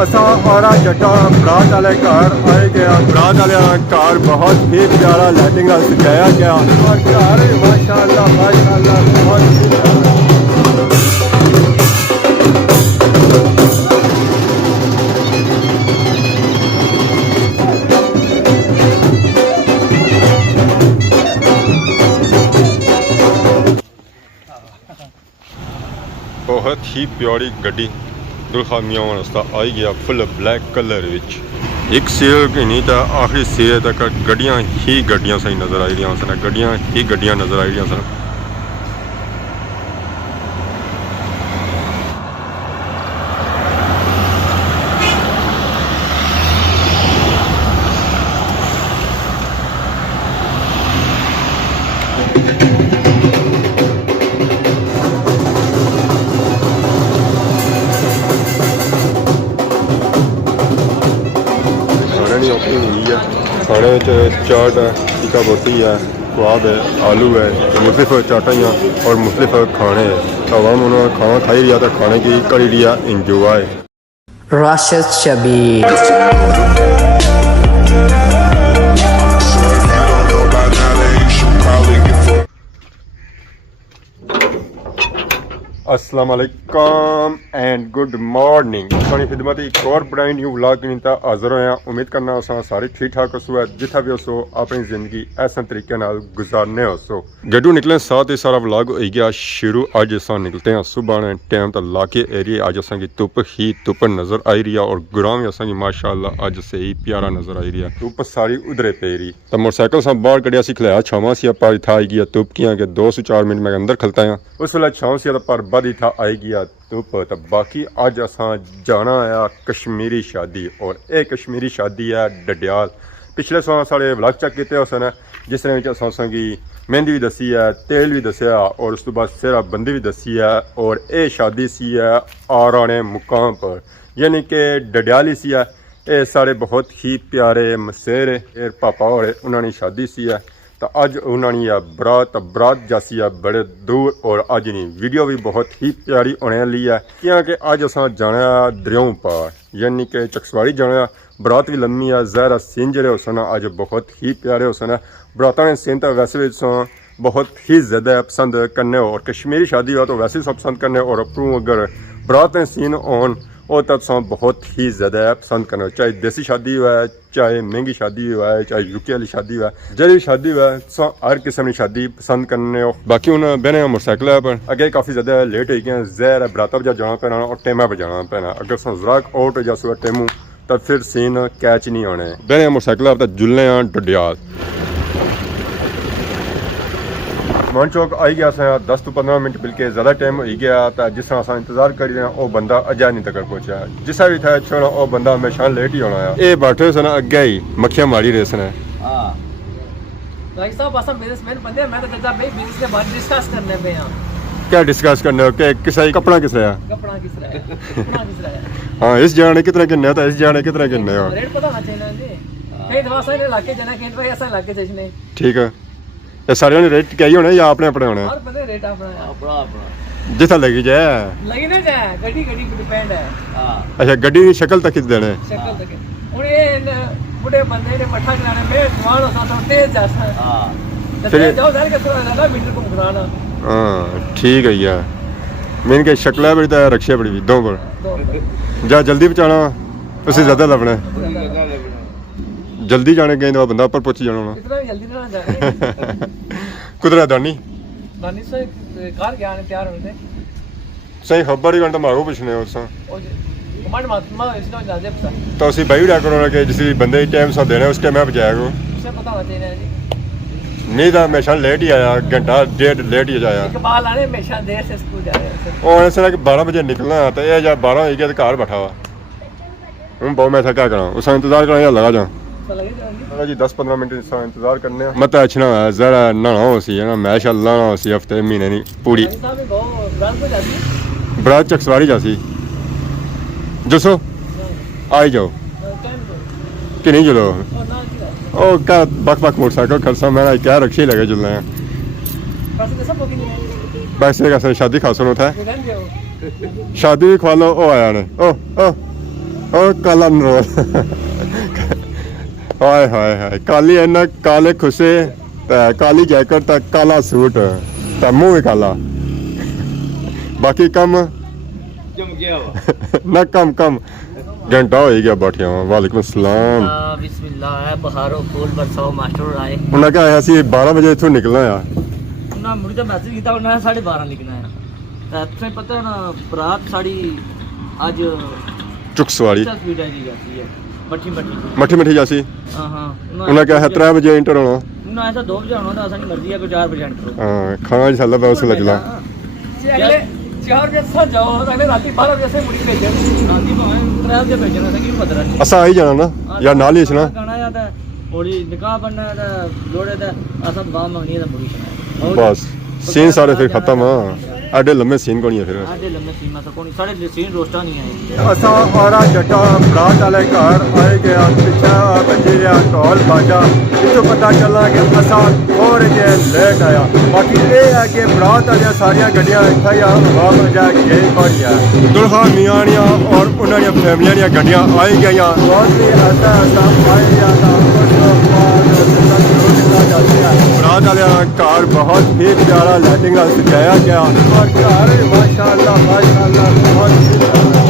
असा और जटा बरात वाले घर आए गया। बरात वाले घर बहुत ही प्यारा लाइटिंग सजाया गया और घर माशाअल्लाह माशाअल्लाह बहुत ही प्यारा। बहुत ही प्यारी गड्डी दुल्हा मियाँ वास्ता आई गया फुल ब्लैक कलर विच। एक सेल की नहीं तो आखिरी सेल तक गड्डियां सही नज़र आई रही सन, गड्डियां नज़र आई रही सन। खाने चाट है, टिक्का बोटी है, कबाब है, आलू है, मुख्तलिफ चाटाइयाँ और मुख्तलिफ खाने हैं। तो हम उन्होंने खाना खाई लिया तो खाने की करी लिया इंजॉय। राशिद शबीर अस्सलाम वालेकुम एंड गुड मॉर्निंग। अपनी खिदमत एक और बड़ा न्यू व्लॉग नहीं था हाजिर होया। उम्मीद करना अस सारे ठीक ठाक हो, जिथा भी हो अपनी जिंदगी ऐसा तरीके नाल गुजारने हो। गड्डू निकले साथ ही सारा व्लॉग हो गया शुरू। अज अस निकलते हैं सुबह ने टाइम तो लाके एरिए। अज असा की धुप ही धुप नज़र आई रही है और ग्राम भी असा की माशाअल्लाह अज सही प्यारा नज़र आई रही है। धुप सारी उधरे पे रही तो मोटरसाइकिल से बाहर कड़िया खिलाया छावा सी पर था आई गया धुप किया कि 2 से 4 मिनट में अंदर खलता हैं। उस वेले छाव सी पर बदी था आई गया धुप। तो बाकी अज असा जाना आया कश्मीरी शादी और ये कश्मीरी शादी है डडियाल। पिछले साल साढ़े व्लॉग चेक किए उसन जिस की मेहंदी भी दसी है, तेल भी दसिया और उस तो बाद सिरा बंदी भी दसी है। और ये शादी सी है आराने मुकाम पर यानी कि डडियाली सी है। ये सारे बहुत ही प्यारे मसेरे पापा होरे उन्होंने शादी सी है। तो अज उन्होंने बरात जासी है बड़े दूर और अज नहीं वीडियो भी बहुत ही प्यारी होने वाली है क्योंकि अज अस जाना दरियाओं पार यानी कि चकसवाड़ी जाना। बरात भी लम्मी है, ज़ाहिर सीन जो सन अज बहुत ही प्यारे हो सन। बरात ने सीन तो वैसे भी बहुत ही ज़्यादा पसंद करने और कश्मीरी शादी हो तो वैसे सब पसंद करने और अपनों अगर बरात ने सीन ऑन और तब बहुत ही ज़्यादा पसंद करना। चाहे देसी शादी हुआ है, चाहे महंगी शादी हुआ है, चाहे यूके वाली शादी हुआ है, जरी शादी हुआ है हर किस्म की शादी पसंद करने। बाकी हूँ बहने मोटरसाइकिल है पर अगे काफ़ी ज़्यादा लेट हो गए। ज़हर है बराता पर जाना पैना और टेमा पर जाना पैना। अगर जराक आउट हो जाए टेमू तो फिर सीन कैच नहीं होने। बहने मोटरसाइकिल पर जुलने डडियाल मान चौक आई गया 10 तो 15 मिनट बिल्कुल ज़्यादा टाइम हो गया। तो जिस तरह इंतजार कर रहे हैं वो बंदा अजा नहीं तक पहुंचा। जिसा भी था छोड़ा वो बंदा हमेशा लेट ही होना है। ये बैठे सन अगे ही मक्खियां मारी रहे सन। क्या डिस्कस करने हो कि किस कपड़ा किस रहा हाँ इस जाने कितने किन्ने तो इस जाने कितने किन्ने हो ठीक है। ये सारे ने रेट क्या ही होने या अपने अपने होने जिथा लगी जाए लगी ना जाए गड्डी गड्डी पे डिपेंड है। अच्छा गड्डी की शक्ल तक देने शक्ल तक हुन ये बुढ़े बंदे ने मठा चलाने में जवान हो तो तेज जासा हां फिर जाओ घर के थोड़ा ज्यादा मीटर को घुराना हां ठीक है यार। मेन के शक्ल बड़ी तो रक्षा बड़ी दो पर जा जल्दी बचाना उसे ज्यादा लबना जल्दी जाने गए तो बंदा ऊपर पहुंच जाना इतना जल्दी ना जाए कुदरा दानी से कार के आने तैयार होते सही खबर ही घंटा मारो पूछने उस कमांड मात्मा इसने जाजे पता तो उसी भाई उड़ा करो कि जिस बंदे टाइम सा देने उस टाइम में बचाया को उसे पता होना चाहिए जी नहीं था हमेशा लेट ही आया घंटा डेढ़ लेट ही जाया इकबाल आने हमेशा देर से स्कूल जा रहे हैं और ऐसा कि 12 बजे निकलना तो ये जब 12 हो गया तो घर बैठा हुआ हूँ बहुत मैं था क्या करा उसका इंतजार करना या लगा जा जी 10-15 मिनट इंतजार करने मत अच्छा है जरा नहाना हो सी है ना मैं लाना हो सी हफ्ते महीने नहीं पूरी बरात चकसवाड़ी जासी जसो आई जाओ कि नहीं चलो ओ क्या बक बक मोटरसाइकिल खर्चा मैं क्या रक्षी लगे जुलना है वैसे कैसे शादी खासो था शादी भी खवा लो ओ आया ने ओ ओ ਉਹ ਕਾਲਾ ਨਰੋਲ ਹਾਏ ਹਾਏ ਹਾਏ ਕਾਲੀ ਇਹਨਾਂ ਕਾਲੇ ਖੁਸੇ ਤੇ ਕਾਲੀ ਜੈਕਟ ਤੇ ਕਾਲਾ ਸੂਟ ਤੇ ਮੂੰਹ ਵੀ ਕਾਲਾ ਬਾਕੀ ਕੰਮ ਜਮ ਗਿਆ ਵਾ ਨਾ ਕੰਮ घंटा हो गया बैठिया वा वालेकुम सलाम बिस्मिल्लाह है बहारो फूल बरसाओ मास्टर आए उन्हें कहा ऐसी 12 बजे इथों निकलना है ना मुझे तो मैसेज किया उन्हें 12:30 लिखना है तो तुम्हें पता है ना बरात साड़ी आज चुक्स वाली स्पीड आई जाती है मठी जासी हां हां उन्हें कहा 3 बजे इंटर होना ना ऐसा 2 बजे होना तो आसानी मर्जी है कोई 4 बजे एंटर हां खाना इंशाल्लाह मैं उस लजला अगले 4 बजे से जाओ अगले रात 12 बजे से मुड़ी भेजन रात 3 बजे भेजना था कि पता नहीं असा आ ही जाना ना या नाल ही इसना गाना या तो थोड़ी निकाह बनना है जोड़े तो असा दुआ मंगनी है तो मुड़ी सुना बस सीन सारे फिर खत्म हां एडे लम्बे सीन कोनी है फिर आधे लंबे सीमा से कोनी साढ़े सीन रोस्टा नहीं है असा औरा जट्टा बरात वाले घर आए गया पिछा बजे या ढोल बाजा इतो पता चला कि असा थोड़े जे लेट आया बाकी ये है कि बरात वाली सारिया गड्डियां इत्थे ही आवाम जा के पड़ी है दुल्हा मियानिया और उन्होंने फैमिलियां दी गड्डियां आई गई बहुत ही ऐसा आए जाता बरात वाले घर बहुत ही प्यारा लाइटिंग सजाया गया और घर माशाअल्लाह बहुत ही प्यारा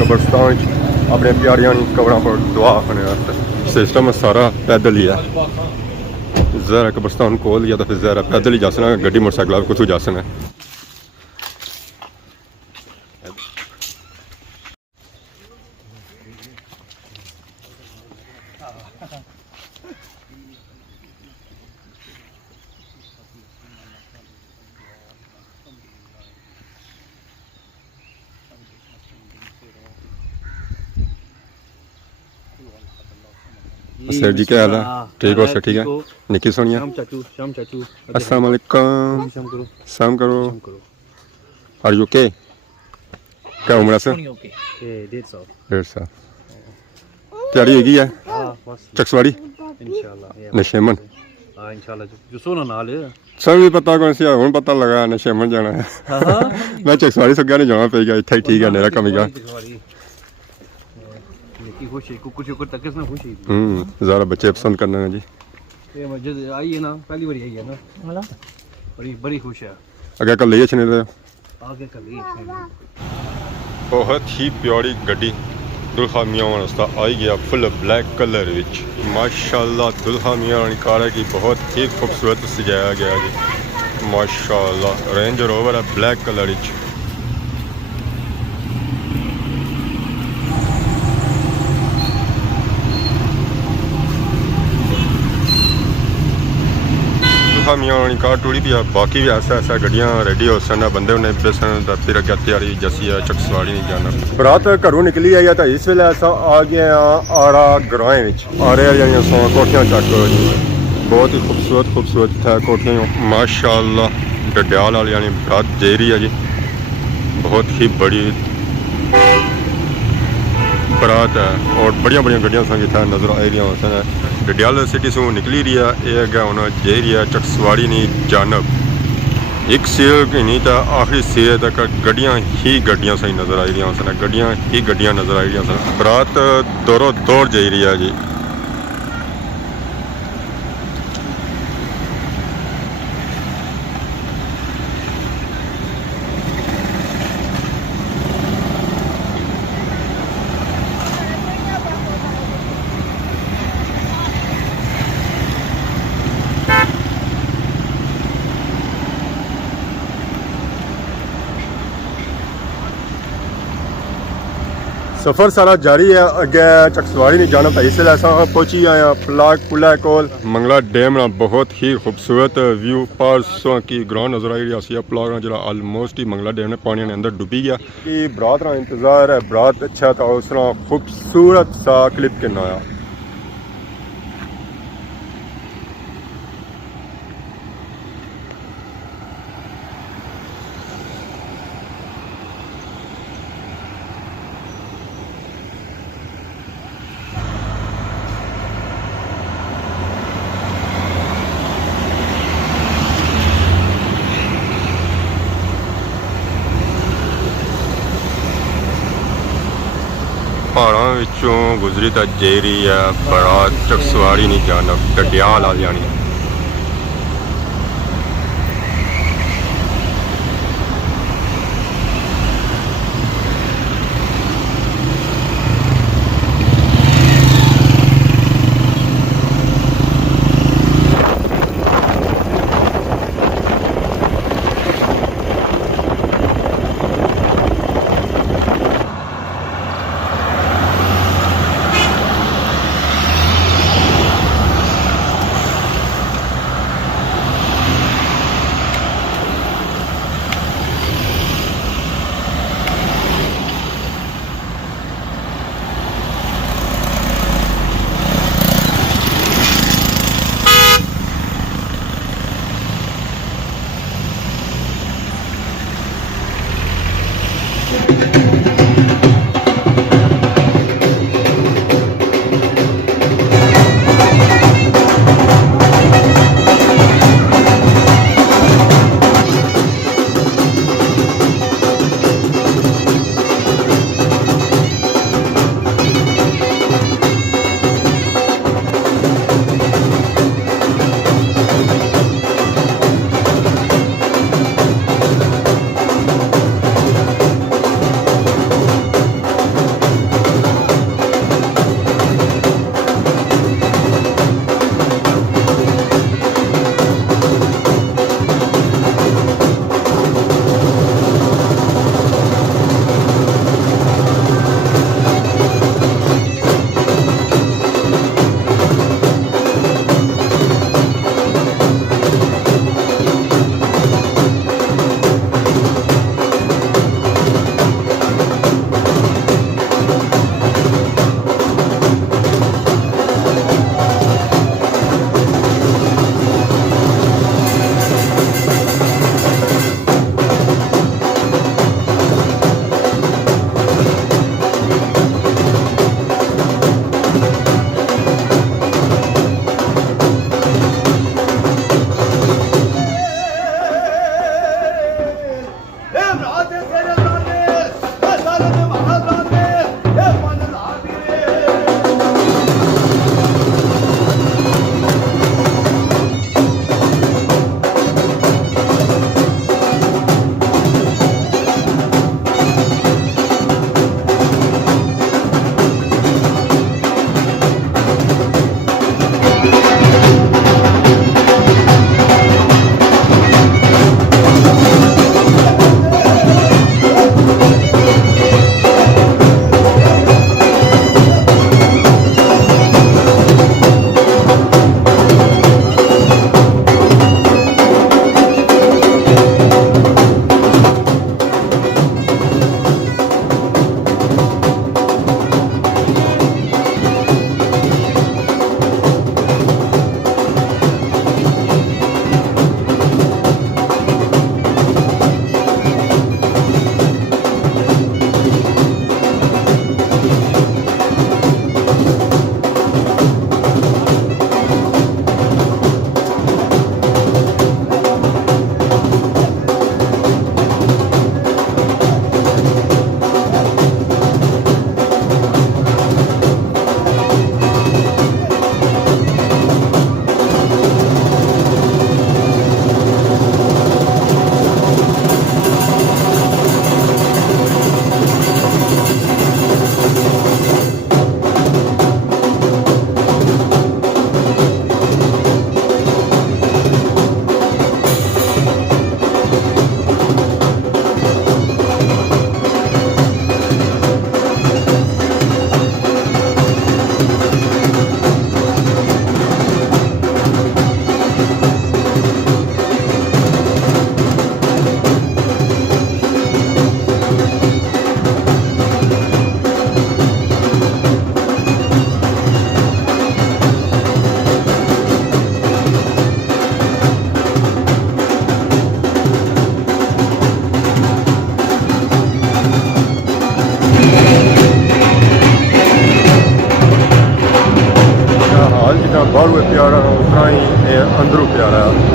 कब्रस्तान अपने प्यारियां कब्र पर दुआ करने वास्ते सिस्टम सारा पैदल ही है जरा कब्रस्तान कोल या तो फिर जरा पैदल ही जासना गड्डी मोटरसाइकिल कुछ जासना सर जी क्या हाल है? ठीक हो सर? ठीक है निकी सोनिया शाम चाचू अस्सलाम वालेकुम शाम करो सलाम करो शाम करो आर यू ओके क्या उम्र है सर? ओके ये 150 डेढ़ साल तैयारी होगी है हां बस चकसवाड़ी इंशाल्लाह नशेमन हां इंशाल्लाह जो सोना नाल सर भी पता कौन सी हूँ पता लगा नशेमन जाना है मैं चकसवाड़ी से नहीं जाना पेगा इतना ही ठीक है मेरा कमीगा निकी खुश है कुछ कुछ तक किसने खुश है ज़्यादा बच्चे पसंद करना है जी ये मस्जिद आई है ना पहली बार आई है ना मतलब बड़ी बड़ी खुश है अगर कल ले चने दे आगे कल ही बहुत ही प्यारी गड्डी दुल्हा मियाँ वास्ता आई गया फुल ब्लैक कलर विच माशाल्लाह दुल्हा मियाँ वाली कार है कि बहुत ही खूबसूरत सजाया गया जी माशाल्लाह रेंज रोवर है ब्लैक कलर विच दुल्हा मियाँ वाली कार टूरी भी है बाकी भी ऐसा ऐसा गड्डियाँ रेडी हो सन बंदे उन्हें बेसन फिर अगर तैयारी जैसी है चकसवाड़ी नहीं जाना बरात घरों निकली है या तो इस वेले ऐसा आ गया आरा ग्राएं विच आरे वाली सौ कोठियां चक बहुत ही खूबसूरत है कोठियां माशाल्लाह डडियाल वाली यानी बरात जा रही है जी बहुत ही बड़ी बरात है और बढ़िया गड्डियां संग इतना नज़र आ रही सन डडियाल सिटी से निकली रही है ये अगर हूँ जा रही है चकसवाड़ी नहीं जानब एक सिर की नहीं तो आखिरी सिरे तक गड्डियां सही नज़र आ रही सन गड्डियां नज़र आ रही सन बरात दौरों दौड़ जा रही है जी सफ़र सारा जारी है अगे चकसवाड़ी नहीं जाना था इसलिए ऐसा पहुंची आया प्लाग पुला कोल मंगला डैम ना बहुत ही खूबसूरत व्यू परसों की ग्राउंड नजर आई रही है प्लाग जरा ऑलमोस्ट ही मंगला डैम ने पानी ने अंदर डूबी गया कि बरात का इंतज़ार है बरात अच्छा था उस खूबसूरत सा क्लिप के आया पहाड़ों विचों गुजरी तो जा रही है बरात चकसवाड़ी नहीं जाना डडियाल आ जानी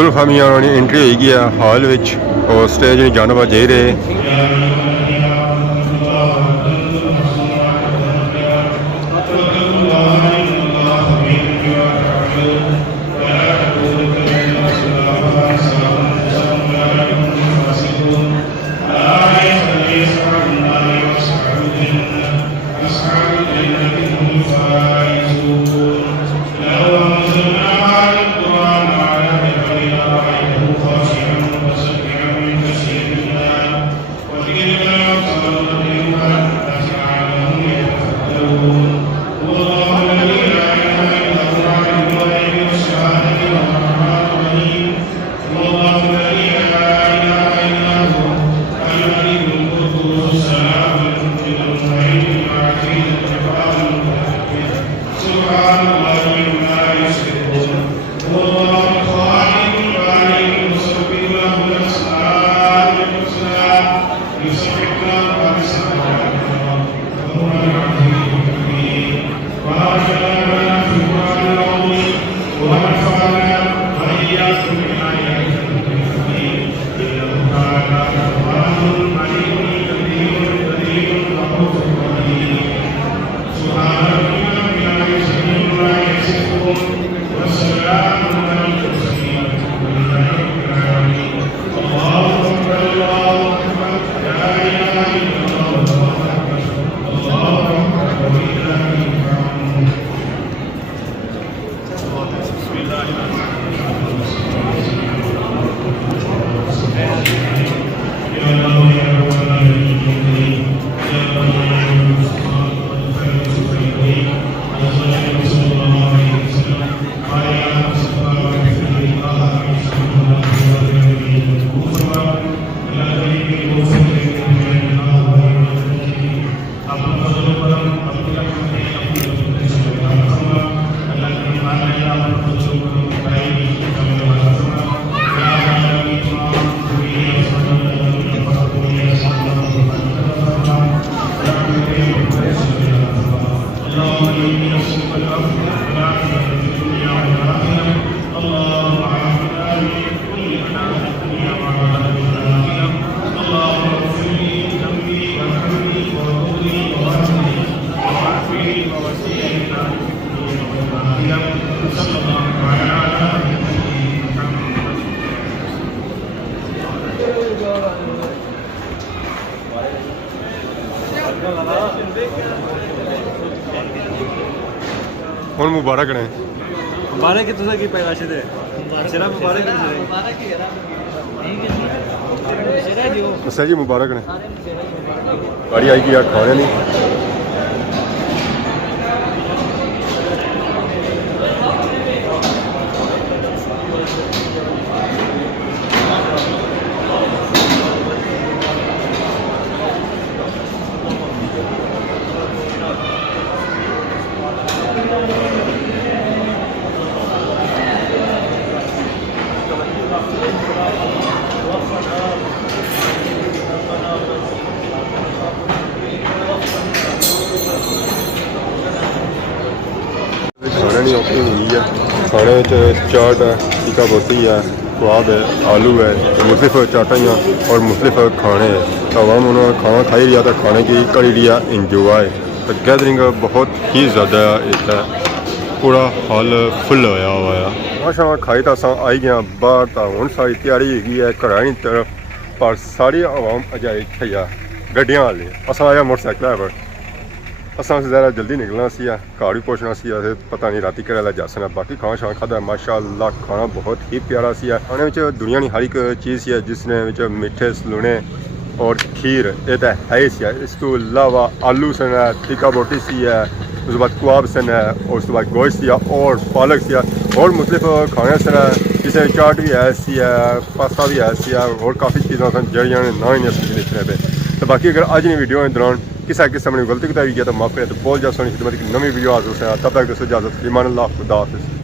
अब्दुल फामिया की एंट्री होगी है हाल विच और स्टेज नहीं जाने बाद जा रहे हुण मुबारक ने मुबारक है तुझे की पैदाश है सिरा मुबारक है दस्या जी मुबारक ने गाड़ी आई कि यार खाने नहीं खाने नहीं ओपनिंग हुई है खाने में चाट है टिक्का बोती है कबाब है आलू है मुख्तलिफ चाटाइयाँ और मुख्तलिफ खाने हैं तो आवाम उन्होंने खाना खाई लिया तो खाने की करी लिया इंजॉय तो गैदरिंग बहुत ही ज़्यादा इतना पूरा हॉल फुल होया हुआ है माशा खाई तो अस आई गए बाहर तो हूँ सारी तैयारी हैगी है घरां की तरफ पर सारी आवाम अजाई इत्थे आ गड्डियां वाले अस आया मोटरसाइकिल पर असा ज़्यादा जल्दी निकलना सी घर भी पहुँचना सी पता नहीं राती घरै दा जासना बाकी खाना शाना खादा माशाअल्लाह खाना बहुत ही प्यारा सी खाने में दुनिया की हर एक चीज़ सी जिसने मिठे सलूने और खीर ये तो है ही सी इस तो अलावा आलू सन है टिक्का बोटी सी है उस बाद कबाब सन है और उस बाद गोश्त सी और पालक सी और मुख्तलिफ खाने सन है जिसमें चाट भी है सी है पास्ता भी है सी और काफ़ी चीज़ा सन जड़ियाँ ना ही लिखने पे तो बाकी अगर अज की वीडियो के दौरान किसी किस्म ने गलती बताई गया तो माफ़ करें तो बहुत ज़्यादा सोनी खिदमत की नवी वीडियो हाजिर से तब तक दोस्तों इजाज़त ईमान अल्लाह खुदा हाफिज़।